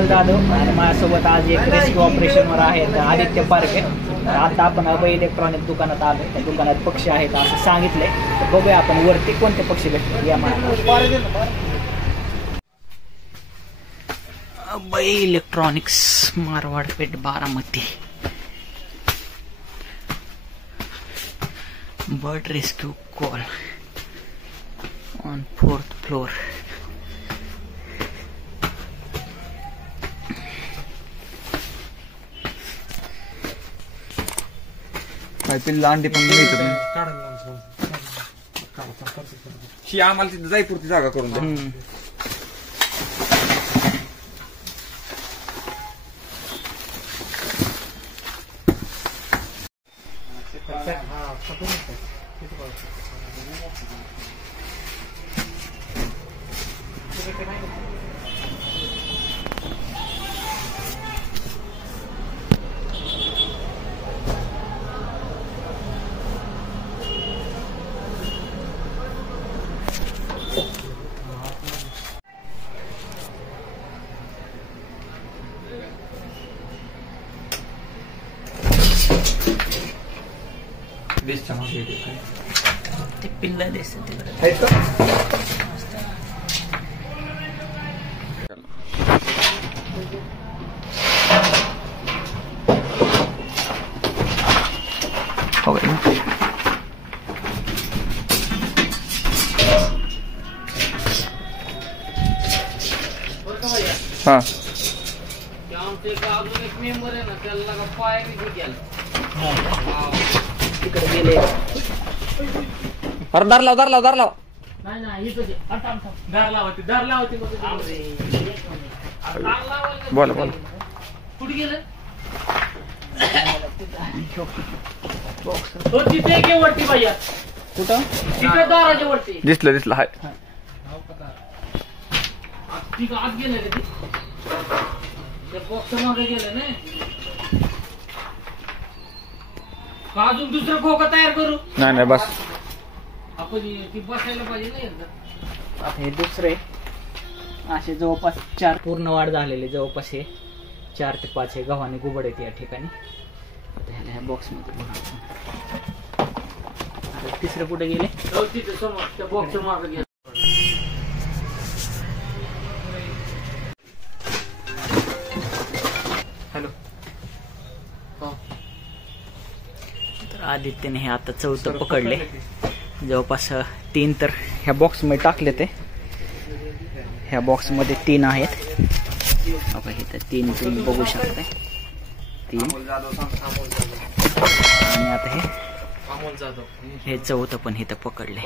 अमोल जाधव आणि माझ्यासोबत आज एक रेस्क्यू ऑपरेशनवर आहेत आदित्य पारखे. आता आपण अभय इलेक्ट्रॉनिक दुकानात आलो. त्या दुकानात पक्षी आहेत असं सांगितलंय. तर बघूया आपण वरती कोणते पक्षी भेटतात या मला. Abhay electronics, Marwad Peth, Baramati. Bird rescue call on 4th floor. पिल्ला अंडी पण मिळतात. आम्हाला तिथे जायपुरती जागा करून द्या. ते पिल्ला दिसत तिकडे. हा मेंबर आहे ना त्याला पाय तिकडे गेले. अरे दार लाव. नाही नाही दार लावती बोला कुठे गेलं. तिथे घे वरती पाहिजे. कुठं तिथे दाराच्या वरती दिसलं हाय. तिथं आत गेलं का ते बॉक्स मागे गेलं ना. अजून दुसरं खोकं तयार करू. नाही बस आपण ती बसायला पाहिजे ना एकदा. आता हे दुसरे असे जवळपास 4 पूर्ण वाढ झालेले. जवळपास हे 4 ते 5 हे गव्हाणे गुबड आहेत या ठिकाणी. आता ह्याला ह्या बॉक्स मध्ये बघा. तिसरे कुठे गेले. तिथे समोर त्या बॉक्स मागे गेलं. हॅलो. तर आदित्यने हे आता 4थं पकडले. जवळपास 3 तर ह्या बॉक्स मध्ये टाकले. ते ह्या बॉक्स मध्ये 3 आहेत. बघा इथं 3 तुम्ही बघू शकता. 3 आणि आता हे 4थं पण इथं पकडले.